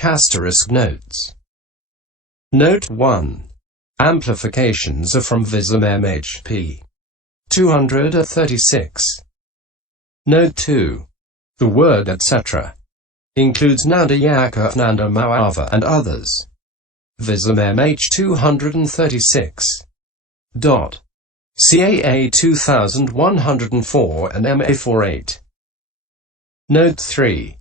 * Notes. Note 1. Amplifications are from Vism-mhþ. 236. Note 2. The word etc. includes Nanda-yakkha, Nanda-maoava, and others. Vism-mhþ 236. CAA 2104 and MA 48. Note 3.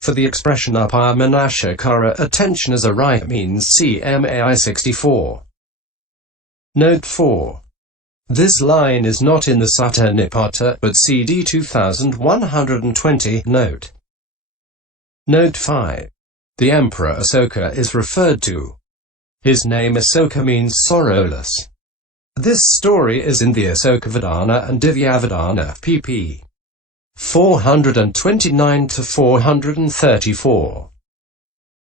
For the expression upaya-manasikara, attention as a right means see MAI 64. Note 4. This line is not in the Sutta-nipata, but CD 2120. Note. Note 5. The Emperor Asoka is referred to. His name Asoka means sorrowless. This story is in the Asokavadana and Divyavadana, pp. 429–434.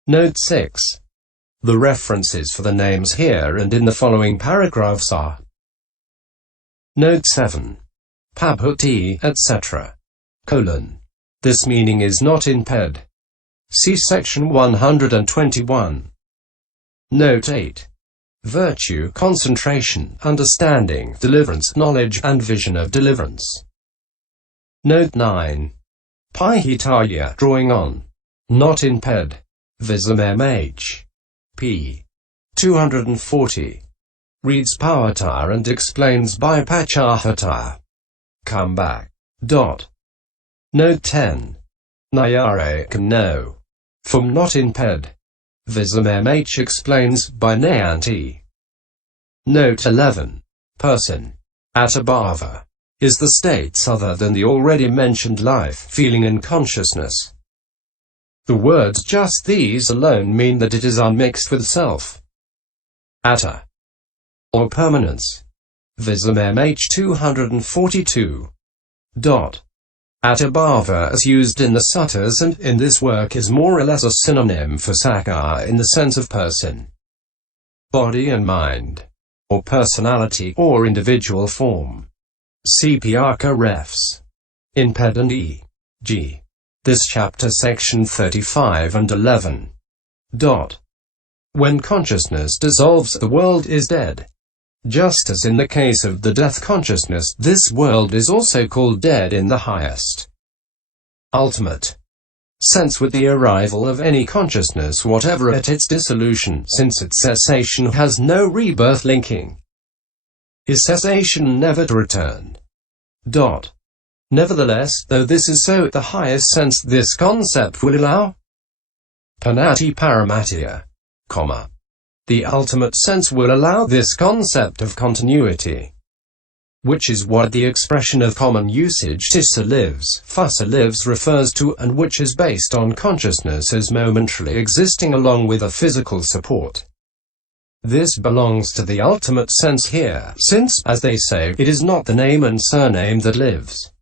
Note 6. The references for the names here and in the following paragraphs are: Note 7. Pabhuti, etc. : This meaning is not in Ped. See section 121. Note 8. Virtue, concentration, understanding, deliverance, knowledge, and vision of deliverance. Note 9. Pahitaya, drawing on. Not in Ped. Vism-mhþ. p. 240. Reads Pāvata and explains by Pachahata. Come back. Note 10. Nayayakkha, no. From not in Ped. Vism-mhþ explains by Nayanti. Note 11. Person. Attabhava. Is the states other than the already mentioned life, feeling and consciousness. The words just these alone mean that it is unmixed with self. Atta. Or permanence. Vism-mhþ 242. Attabhava as used in the suttas and in this work is more or less a synonym for sakar in the sense of person, body and mind, or personality, or individual form. See Puooaka refs. In Ped and E.g. this chapter section 35 and 11. When consciousness dissolves, the world is dead. Just as in the case of the death consciousness, this world is also called dead in the highest, ultimate sense with the arrival of any consciousness whatever at its dissolution, since its cessation has no rebirth linking. Is cessation never to return? Nevertheless, though this is so at the highest sense, this concept will allow panati paramatya, the ultimate sense will allow this concept of continuity, which is what the expression of common usage tissa lives, fussa lives refers to, and which is based on consciousness as momentarily existing along with a physical support. This belongs to the ultimate sense here, since, as they say, it is not the name and surname that lives.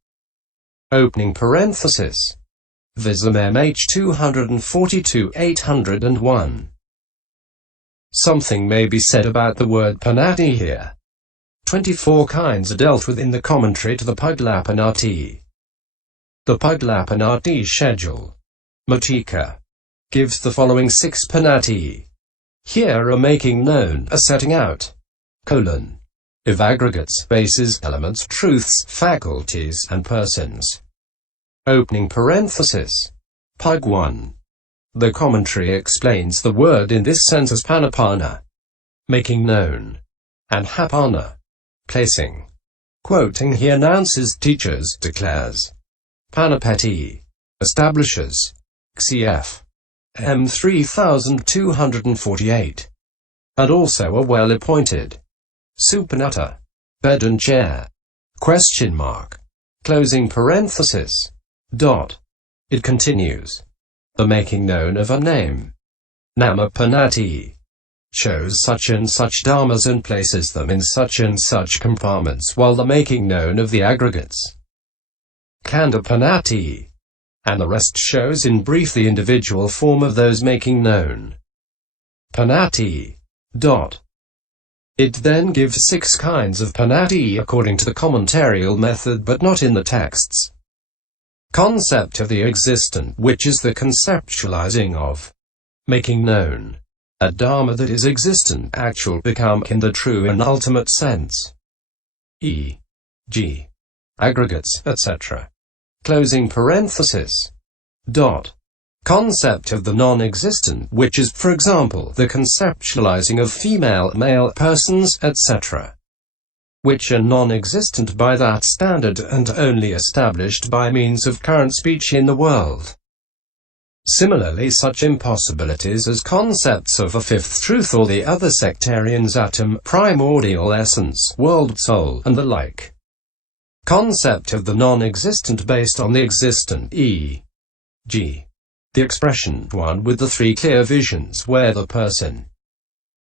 Opening parenthesis. Vism-mhþ 242-801. Something may be said about the word panati here. 24 kinds are dealt with in the commentary to the Puglapanati. The Puglapanati schedule, Jotika, gives the following 6 panati. Here are making known, a setting out, of aggregates, bases, elements, truths, faculties, and persons. Opening parenthesis. Pug 1. The commentary explains the word in this sense as panapana, making known, and hapana, placing. Quoting, he announces, teaches, declares. Panapati, establishes. Cf. M 3248. And also a well-appointed. Supernata. Bed and chair. Question mark. Closing parenthesis. It continues. The making known of a name. Namapanati. Shows such and such dharmas and places them in such and such compartments, while the making known of the aggregates. Kandapanati. And the rest shows in brief the individual form of those making known. Panati. It then gives 6 kinds of panati according to the commentarial method, but not in the texts. Concept of the existent, which is the conceptualizing of making known. A Dharma that is existent, actual, become in the true and ultimate sense. E.g. aggregates, etc. Closing parenthesis. Dot. Concept of the non-existent, which is, for example, the conceptualizing of female, male persons, etc., which are non-existent by that standard and only established by means of current speech in the world. Similarly, such impossibilities as concepts of a fifth truth or the other sectarians' atom, primordial essence, world soul, and the like. Concept of the non-existent based on the existent, e.g. the expression 1 with the three clear visions where the person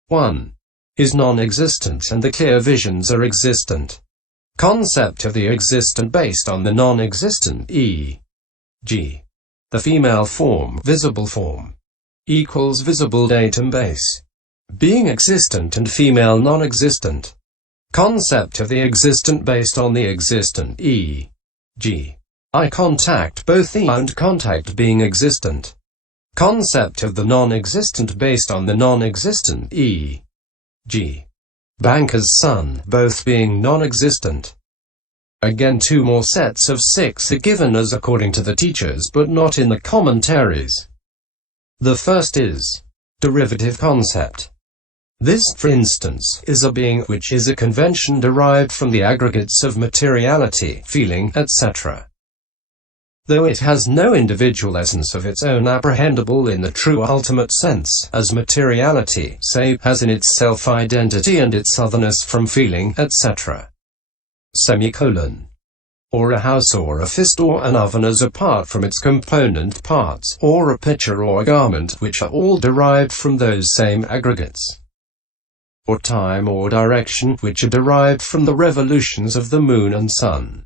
1 is non-existent and the clear visions are existent. Concept of the existent based on the non-existent, e.g. the female form, visible form, equals visible datum base. Being existent and female non-existent. Concept of the existent based on the existent, e.g. eye contact, both eye and contact being existent. Concept of the non-existent based on the non-existent, e.g. banker's son, both being non-existent. Again, two more sets of 6 are given as according to the teachers, but not in the commentaries. The first is derivative concept. This, for instance, is a being, which is a convention derived from the aggregates of materiality, feeling, etc. Though it has no individual essence of its own apprehendable in the true ultimate sense, as materiality, say, has in its self-identity and its otherness from feeling, etc. Semicolon. Or a house or a fist or an oven as apart from its component parts, or a pitcher or a garment, which are all derived from those same aggregates. Or time or direction, which are derived from the revolutions of the moon and sun.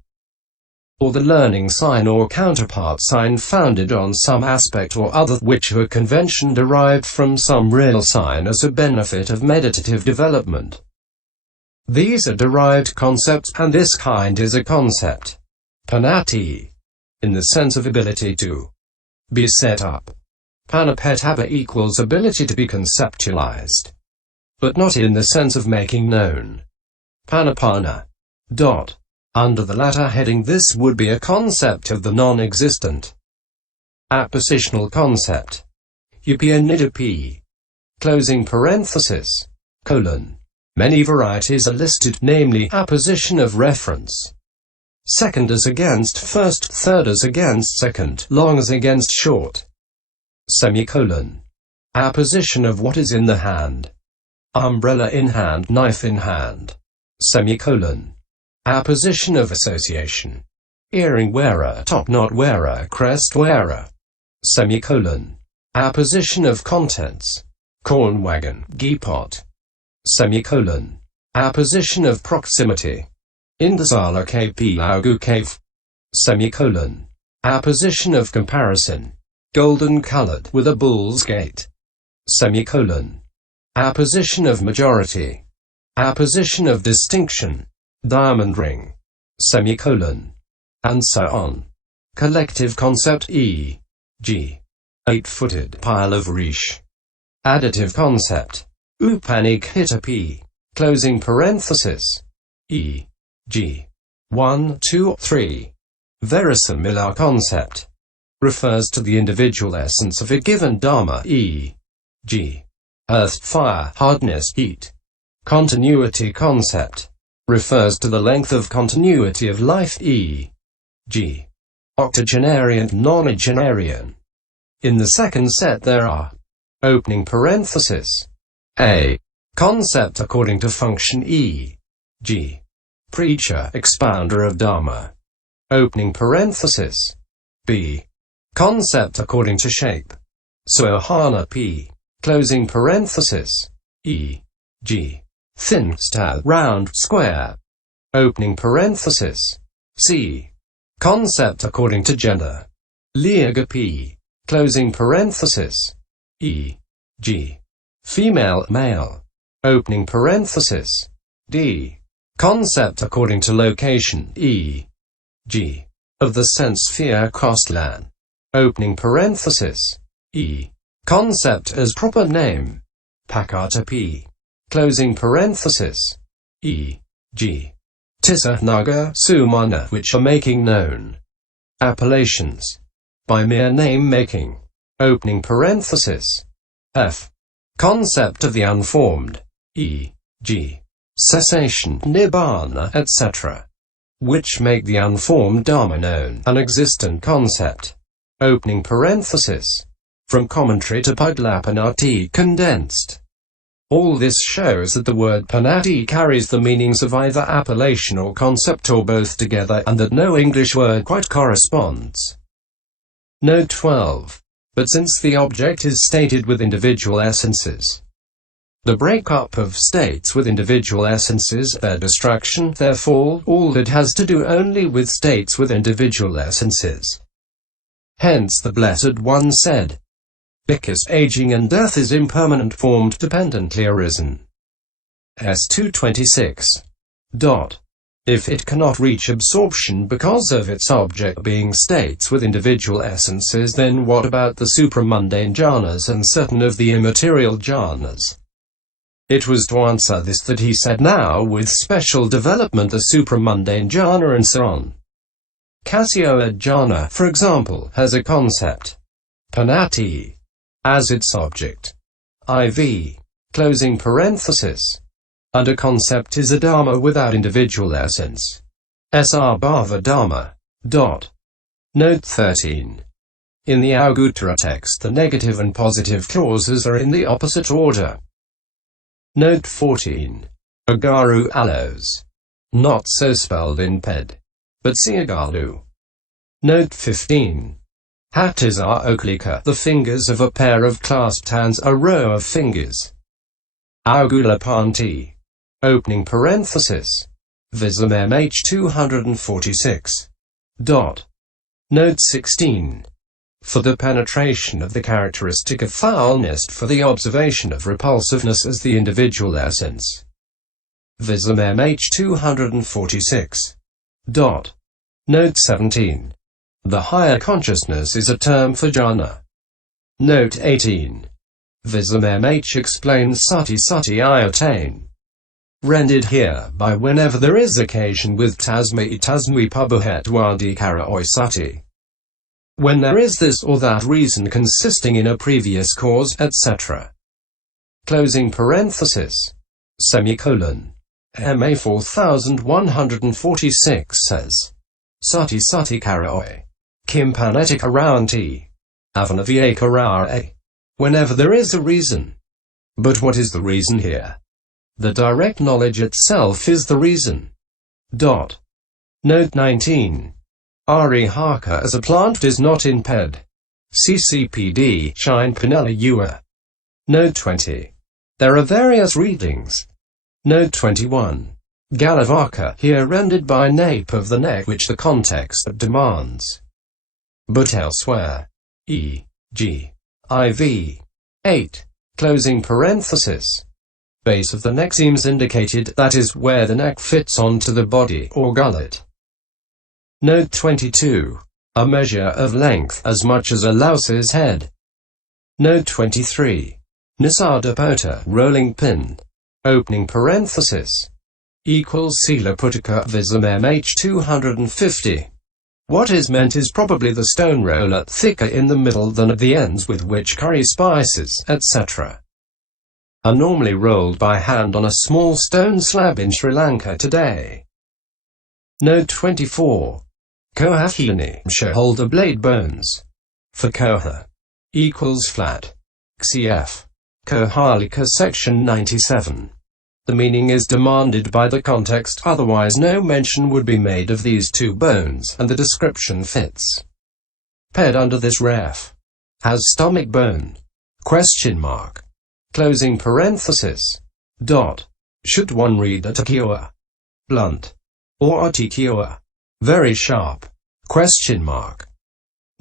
Or the learning sign or counterpart sign founded on some aspect or other, which are a convention derived from some real sign as a benefit of meditative development. These are derived concepts, and this kind is a concept, panati, in the sense of ability to be set up. Panapetaba equals ability to be conceptualized, but not in the sense of making known. Panapana. Dot. Under the latter heading, this would be a concept of the non-existent. Appositional concept. Upaya-manasikara. Closing parenthesis. Colon. Many varieties are listed, namely, apposition of reference. Second as against first, third as against second, long as against short. Semicolon. Apposition of what is in the hand. Umbrella in hand, knife in hand. Semicolon. Apposition of association. Earring wearer, top knot wearer, crest wearer. Semicolon. Apposition of contents. Corn wagon, ghee pot. Semicolon. Apposition of proximity. Indasala kp laugu cave. Semicolon. Apposition of comparison. Golden colored with a bull's gate. Semicolon. Apposition of majority. Apposition of distinction. Diamond ring. Semicolon. And so on. Collective concept, e.g. 8-footed pile of rish. Additive concept. Upaya-manasikara. Closing parenthesis. E.g. 1, 2, 3. Verisimilitude concept. Refers to the individual essence of a given dharma, e.g. earth, fire, hardness, heat. Continuity concept. Refers to the length of continuity of life, e.g. octogenarian, nonagenarian. In the second set there are opening parenthesis. A. Concept according to function, e.g. preacher, expounder of Dharma. Opening parenthesis. B. Concept according to shape. Sohana p. Closing parenthesis. E.g. thin, stout, round, square. Opening parenthesis. C. Concept according to gender. Liga p. Closing parenthesis. E.g. female, male. Opening parenthesis. D. Concept according to location, e.g. of the sense sphere, coastland. Opening parenthesis. E. Concept as proper name. Pakata p. Closing parenthesis. E.g. Tissa Naga Sumana, which are making known. Appellations. By mere name-making. Opening parenthesis. F. Concept of the unformed. E.g. cessation, nibbana, etc. Which make the unformed Dharma known, an existent concept. Opening parenthesis. From commentary to Puooaka condensed. All this shows that the word panati carries the meanings of either appellation or concept or both together, and that no English word quite corresponds. Note 12. But since the object is stated with individual essences, the breakup of states with individual essences, their destruction, therefore, all it has to do only with states with individual essences. Hence the Blessed One said, because aging and death is impermanent formed dependently arisen. S226. If it cannot reach absorption because of its object being states with individual essences, then what about the supramundane jhanas and certain of the immaterial jhanas? It was to answer this that he said, now with special development the supramundane jhana and so on. Caoura jhana, for example, has a concept, panati, as its object, IV, closing parenthesis, and a concept is a dharma without individual essence, Sr dharma. Note 13. In the Augutara text the negative and positive clauses are in the opposite order. Note 14. Agaru allos. Not so spelled in ped, but siagalu. Note 15. Hatizar oklika, the fingers of a pair of clasped hands, a row of fingers. Augula panti. Opening parenthesis. Vism MH246. Note 16. For the penetration of the characteristic of foulness, for the observation of repulsiveness as the individual essence. Vism MH246. Note 17. The higher consciousness is a term for jhana. Note 18. Vism MH explains sati sati I attain. Rendered here by whenever there is occasion with tasmi tasmi pabuhetwadi oi sati. When there is this or that reason consisting in a previous cause, etc. Closing parenthesis. Semicolon. MA 4146 says. Sati sati oi. Kimpanetic arounti. Avanavyakarare. Whenever there is a reason. But what is the reason here? The direct knowledge itself is the reason. Note 19. Arihaka as a plant is not in ped. CCPD, Shine Pinella Ua. Note 20. There are various readings. Note 21. Galavaka, here rendered by nape of the neck, which the context demands. But elsewhere. E.g. IV. 8. Closing parenthesis. Base of the neck seems indicated, that is, where the neck fits onto the body, or gullet. Note 22. A measure of length, as much as a louse's head. Note 23. Nisadapota, rolling pin. Opening parenthesis. Equals Sila Puooaka Vism MH250. What is meant is probably the stone roller, thicker in the middle than at the ends, with which curry spices, etc. are normally rolled by hand on a small stone slab in Sri Lanka today. Note 24. Kohahini, shoulder blade bones. For koha. Equals flat. Cf. Kohalika section 97. The meaning is demanded by the context, otherwise no mention would be made of these two bones, and the description fits. Ped under this ref. Has stomach bone. Question mark. Closing parenthesis. Should one read atakiwa? Blunt. Or atikiwa? Very sharp. Question mark.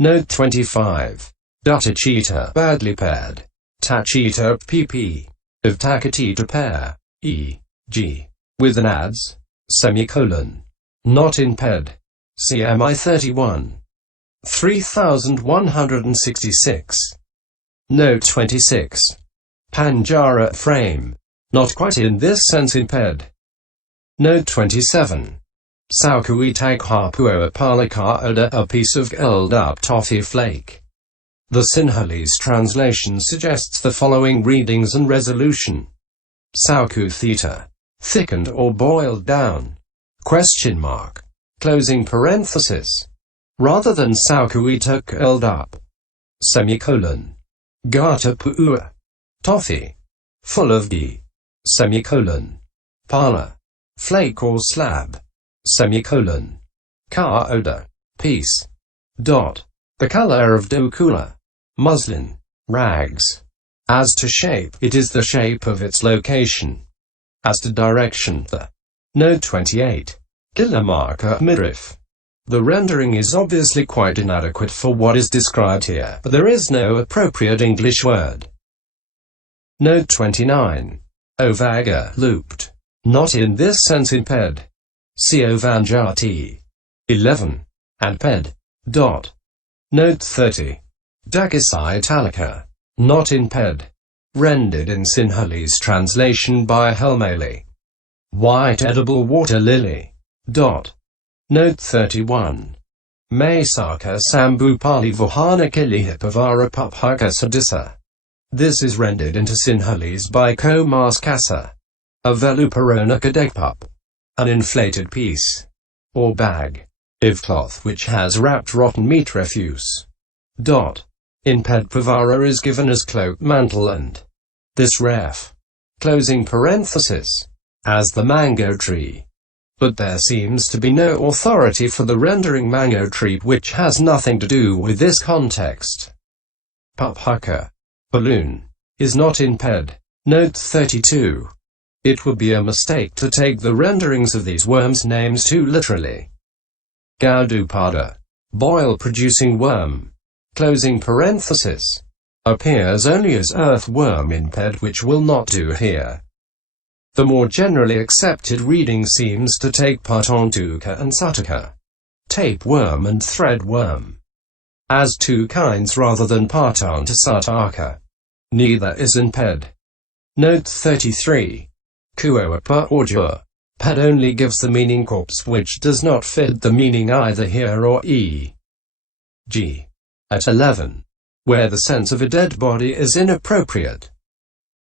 Note 25. Duttachita, badly paired. Tachita pp. Of takatita pair. E.g. with an adds, semicolon. Not in ped. CMI 31. 3166. Note 26. Panjara frame. Not quite in this sense in Ped. Note 27. Saukuitakha Puooaka, a piece of curled-up toffee flake. The Sinhalese translation suggests the following readings and resolution. Sauku theta. Thickened or boiled down. Question mark. Closing parenthesis. Rather than saukuita curled up. Semicolon. Gata puua. Toffee. Full of ghee. Semicolon. Pala. Flake or slab. Semicolon. Caoura. Piece. Dot. The color of dokula. Muslin. Rags. As to shape, it is the shape of its location. As to direction, the. Note 28. Kilamarka midriff. The rendering is obviously quite inadequate for what is described here, but there is no appropriate English word. Note 29. Ovaga looped. Not in this sense in Ped. See Ovanjati. 11. And Ped. Dot. Note 30. Dakisai Italica. Not in Ped. Rendered in Sinhalese translation by Helmali. White edible water lily. Dot. Note 31. Maisaka Sambu Pali Vahana Kilihipavara Puooaka Sadisa. This is rendered into Sinhalese by Komaskasa. A Veluparona Kadekpup. An inflated piece. Or bag. Of cloth which has wrapped rotten meat refuse. Dot. In Ped Pavara is given as cloak mantle and. This ref. Closing parenthesis. As the mango tree. But there seems to be no authority for the rendering mango tree, which has nothing to do with this context. Puooaka. Balloon. Is not in Ped. Note 32. It would be a mistake to take the renderings of these worms' names too literally. Gaudupada. Boil-producing worm. Closing parenthesis. Appears only as earthworm in Ped, which will not do here. The more generally accepted reading seems to take Patantuka and Suttaka. Tapeworm and threadworm. As two kinds rather than Patantasutaka. Neither is in Ped. Note 33. Kuoapa or Jur. Ped only gives the meaning corpse, which does not fit the meaning either here or e. G. At 11. Where the sense of a dead body is inappropriate.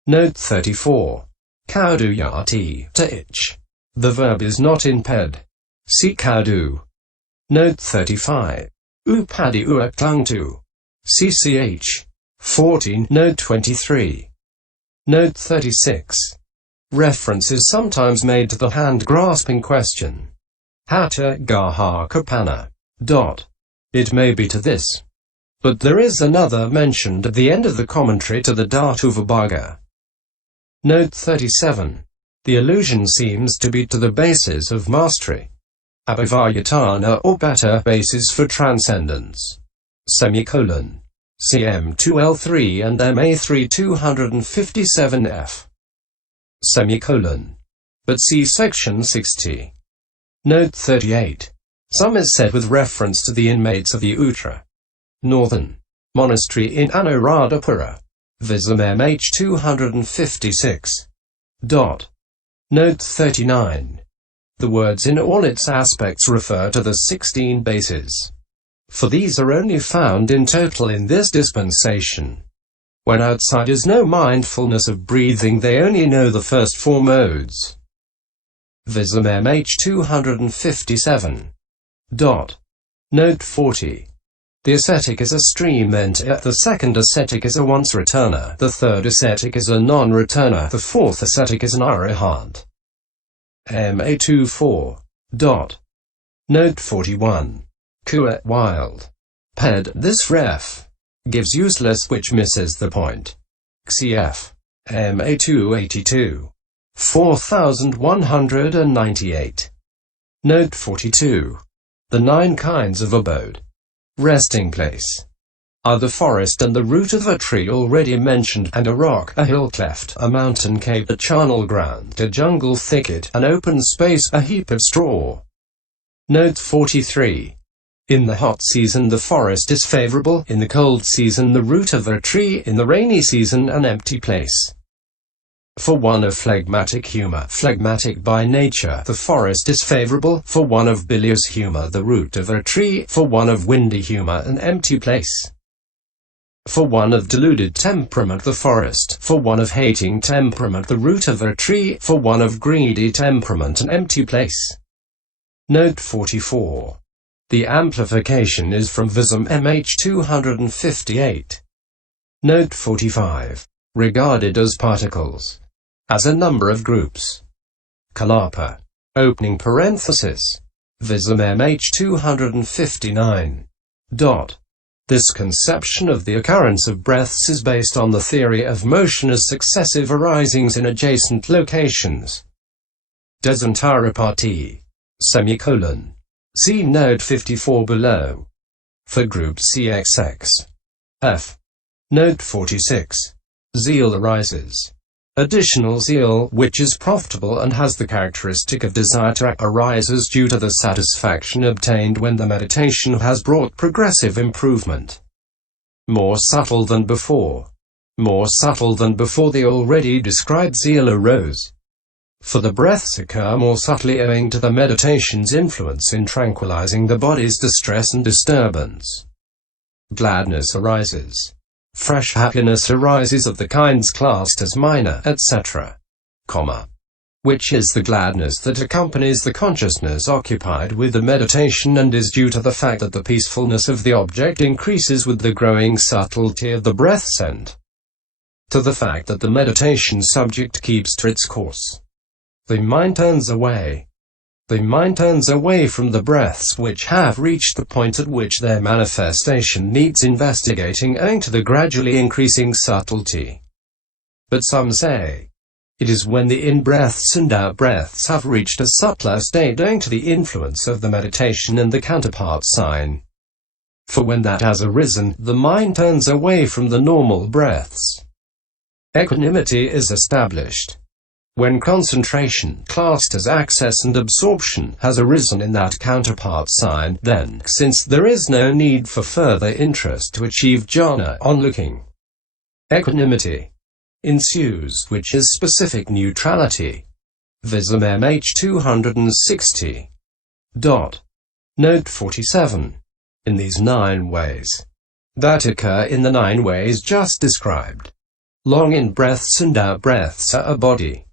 Note 34. Kauduyati, to itch. The verb is not in Ped. See Kaudu. Note 35. Upadi ua clung to. CCH. 14. Note 23. Note 36. Reference is sometimes made to the hand-grasping question. Hata gaha kapana. Dot. It may be to this. But there is another mentioned at the end of the commentary to the Dhatuvibhaga. Note 37. The allusion seems to be to the basis of mastery. Abhivayatana or better basis for transcendence. Semicolon. CM2L3 and MA3 257F. Semicolon. But see section 60. Note 38. Some is said with reference to the inmates of the Uttara Northern Monastery in Anuradhapura. Vism MH 256. Dot. Note 39. The words in all its aspects refer to the 16 bases. For these are only found in total in this dispensation. When outside is no mindfulness of breathing, they only know the first four modes. Vism MH 257. Dot. Note 40. The ascetic is a stream enter, the second ascetic is a once-returner, the third ascetic is a non-returner, the fourth ascetic is an arahant. MA24. Dot. Note 41. Kua wild. Ped, this ref. Gives useless which misses the point. Cf. MA282. 4198. Note 42. The 9 kinds of abode. Resting place. Are the forest and the root of a tree already mentioned, and a rock, a hill cleft, a mountain cape, a charnel ground, a jungle thicket, an open space, a heap of straw. Note 43. In the hot season the forest is favorable, in the cold season the root of a tree, in the rainy season an empty place. For one of phlegmatic humor, phlegmatic by nature, the forest is favorable, for one of bilious humor the root of a tree, for one of windy humor an empty place. For one of deluded temperament the forest, for one of hating temperament the root of a tree, for one of greedy temperament an empty place. Note 44. The amplification is from Vism MH 258. Note 45. Regarded as particles. As a number of groups. Kalapa. Opening parenthesis. Vism MH 259. This conception of the occurrence of breaths is based on the theory of motion as successive arisings in adjacent locations. Desantarapati. Semicolon. See Note 54 below. For group CXX. F. Note 46. Zeal arises. Additional zeal, which is profitable and has the characteristic of desire to act, arises due to the satisfaction obtained when the meditation has brought progressive improvement. More subtle than before. More subtle than before the already described zeal arose. For the breaths occur more subtly owing to the meditation's influence in tranquilizing the body's distress and disturbance. Gladness arises. Fresh happiness arises of the kinds classed as minor, etc., which is the gladness that accompanies the consciousness occupied with the meditation and is due to the fact that the peacefulness of the object increases with the growing subtlety of the breaths and to the fact that the meditation subject keeps to its course. The mind turns away. The mind turns away from the breaths which have reached the point at which their manifestation needs investigating owing to the gradually increasing subtlety. But some say, it is when the in-breaths and out-breaths have reached a subtler state owing to the influence of the meditation and the counterpart sign. For when that has arisen, the mind turns away from the normal breaths. Equanimity is established. When concentration, classed as access and absorption, has arisen in that counterpart sign, then, since there is no need for further interest to achieve jhana on looking, equanimity ensues, which is specific neutrality. Vism MH 260. Note 47. In these 9 ways that occur in the 9 ways just described, long in-breaths and out-breaths are a body.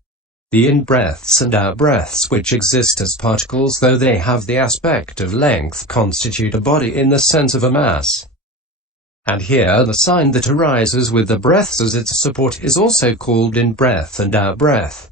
The in-breaths and out-breaths which exist as particles though they have the aspect of length constitute a body in the sense of a mass. And here the sign that arises with the breaths as its support is also called in-breath and out-breath.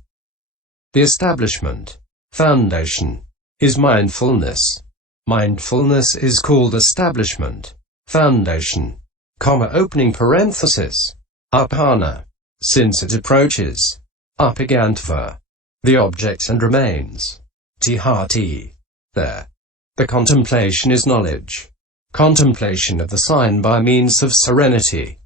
The establishment, foundation, is mindfulness. Mindfulness is called establishment, foundation, opening parenthesis, upana, since it approaches, upagantva, the object and remains, tihati, there. The contemplation is knowledge, contemplation of the sign by means of serenity,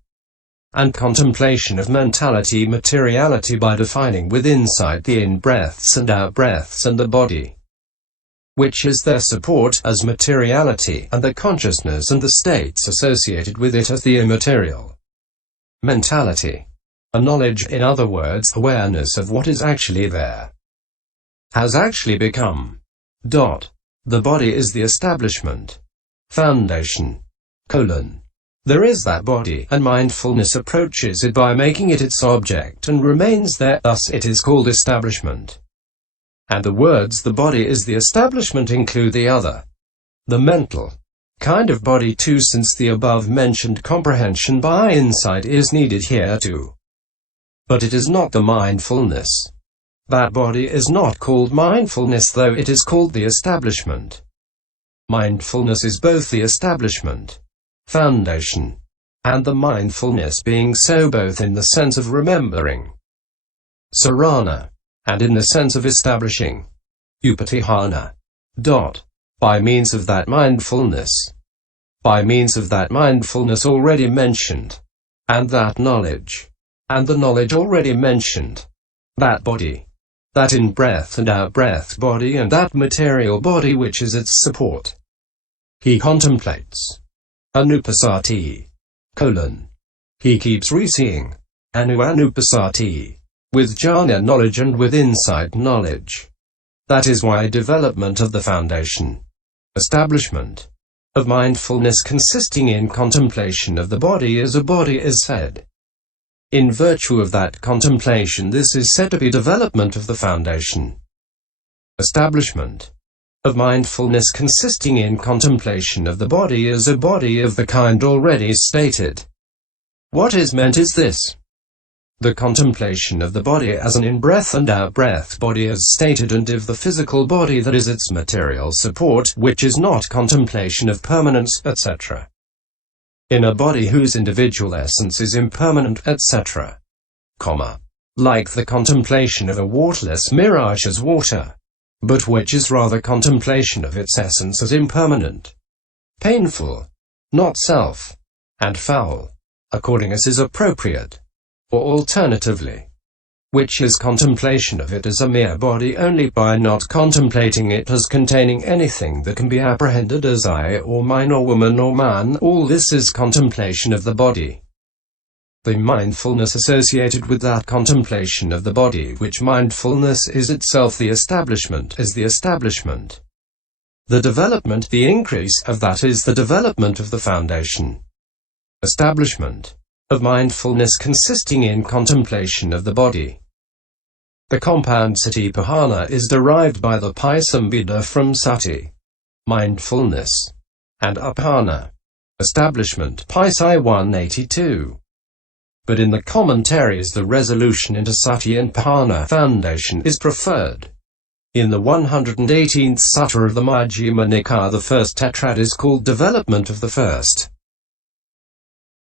and contemplation of mentality materiality by defining with insight the in-breaths and out-breaths and the body, which is their support as materiality, and the consciousness and the states associated with it as the immaterial mentality. A knowledge, in other words, awareness of what is actually there, has actually become. The body is the establishment, foundation, There is that body, and mindfulness approaches it by making it its object and remains there, thus it is called establishment. And the words the body is the establishment include the other, the mental kind of body too, since the above-mentioned comprehension by insight is needed here too. But it is not the mindfulness. That body is not called mindfulness, though it is called the establishment. Mindfulness is both the establishment, foundation, and the mindfulness being so both in the sense of remembering, sarana, and in the sense of establishing, upatihana. By means of that mindfulness. By means of that mindfulness already mentioned, and that knowledge, and the knowledge already mentioned, that body, that in-breath and out-breath body and that material body which is its support. He contemplates. Anupassati. He keeps re-seeing. Anupassati. With jnana knowledge and with insight knowledge. That is why development of the foundation, establishment, of mindfulness consisting in contemplation of the body as a body is said. In virtue of that contemplation, this is said to be development of the foundation, establishment, of mindfulness consisting in contemplation of the body as a body of the kind already stated. What is meant is this: the contemplation of the body as an in-breath and out-breath body as stated, and of the physical body that is its material support, which is not contemplation of permanence, etc. In a body whose individual essence is impermanent, etc. Like the contemplation of a waterless mirage as water, but which is rather contemplation of its essence as impermanent, painful, not self, and foul, according as is appropriate, or alternatively, which is contemplation of it as a mere body only by not contemplating it as containing anything that can be apprehended as I or mine or woman or man. All this is contemplation of the body. The mindfulness associated with that contemplation of the body, which mindfulness is itself the establishment, is the establishment. The development, the increase of that is the development of the foundation, establishment, of mindfulness consisting in contemplation of the body. The compound sati-pahana is derived by the pi-sambhita from sati, mindfulness, and apana, establishment, pi-sci 182. But in the commentaries the resolution into sati and pahana, foundation, is preferred. In the 118th sutta of the Majjhima Nikāya, the first tetrad is called development of the first.